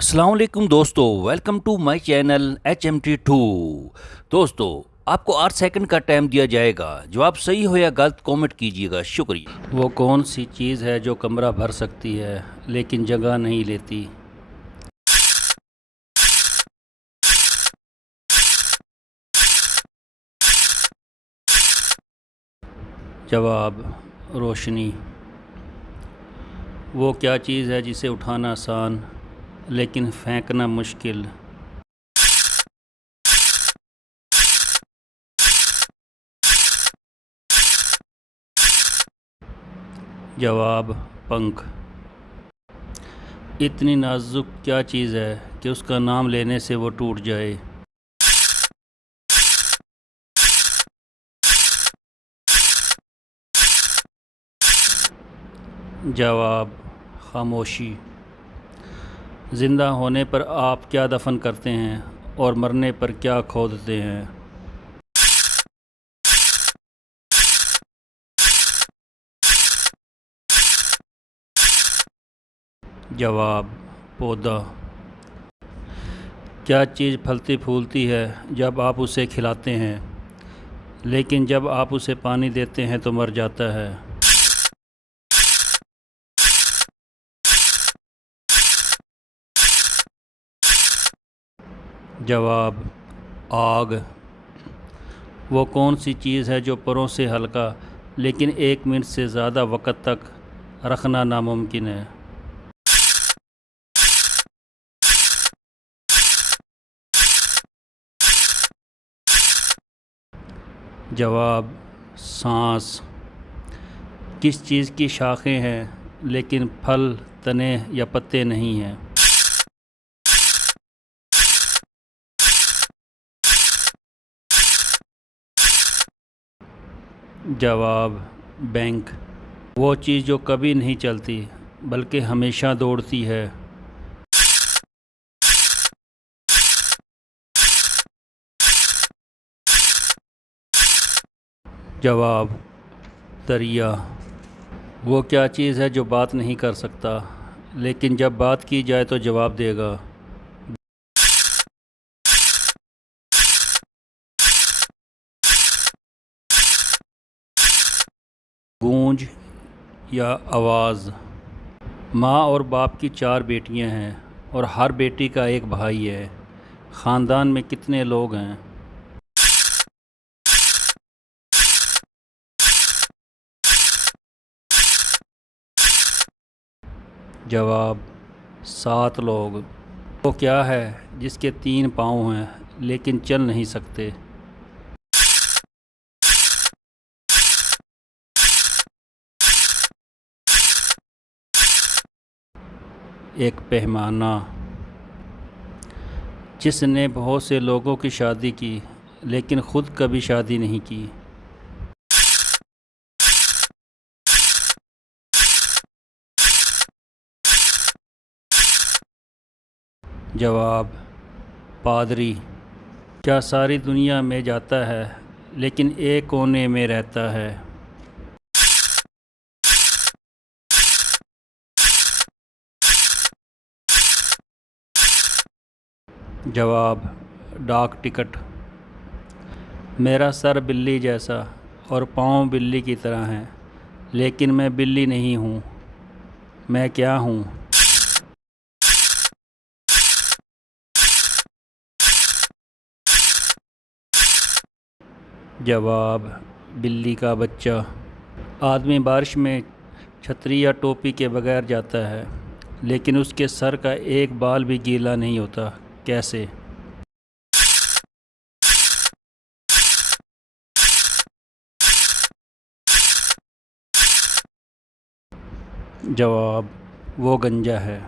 السلام علیکم دوستو، welcome to my channel HMT2۔ دوستو، آپ کو 8 سیکنڈ کا ٹائم دیا جائے گا۔ جواب صحیح ہو یا غلط کامنٹ کیجیے گا، شکریہ۔ وہ کون سی چیز ہے جو کمرہ بھر سکتی ہے لیکن جگہ نہیں لیتی؟ جواب روشنی۔ وہ کیا چیز ہے جسے اٹھانا آسان لیکن پھینکنا مشکل؟ جواب پنکھ۔ اتنی نازک کیا چیز ہے کہ اس کا نام لینے سے وہ ٹوٹ جائے؟ جواب خاموشی۔ زندہ ہونے پر آپ کیا دفن کرتے ہیں اور مرنے پر کیا کھودتے ہیں؟ جواب پودا۔ کیا چیز پھلتی پھولتی ہے جب آپ اسے کھلاتے ہیں لیکن جب آپ اسے پانی دیتے ہیں تو مر جاتا ہے؟ جواب آگ۔ وہ کون سی چیز ہے جو پروں سے ہلکا لیکن 1 منٹ سے زیادہ وقت تک رکھنا ناممکن ہے؟ جواب سانس۔ کس چیز کی شاخیں ہیں لیکن پھل، تنے یا پتے نہیں ہیں؟ جواب بینک۔ وہ چیز جو کبھی نہیں چلتی بلکہ ہمیشہ دوڑتی ہے؟ جواب دریا۔ وہ کیا چیز ہے جو بات نہیں کر سکتا لیکن جب بات کی جائے تو جواب دے گا؟ گونج یا آواز۔ ماں اور باپ کی 4 بیٹیاں ہیں اور ہر بیٹی کا ایک بھائی ہے۔ خاندان میں کتنے لوگ ہیں؟ جواب 7 لوگ۔ وہ کیا ہے جس کے 3 پاؤں ہیں لیکن چل نہیں سکتے؟ ایک پیمانہ۔ جس نے بہت سے لوگوں کی شادی کی لیکن خود کبھی شادی نہیں کی؟ جواب پادری۔ کیا ساری دنیا میں جاتا ہے لیکن ایک کونے میں رہتا ہے؟ جواب ڈاک ٹکٹ۔ میرا سر بلی جیسا اور پاؤں بلی کی طرح ہیں لیکن میں بلی نہیں ہوں، میں کیا ہوں؟ جواب بلی کا بچہ۔ آدمی بارش میں چھتری یا ٹوپی کے بغیر جاتا ہے لیکن اس کے سر کا ایک بال بھی گیلا نہیں ہوتا، کیسے؟ جواب وہ گنجا ہے۔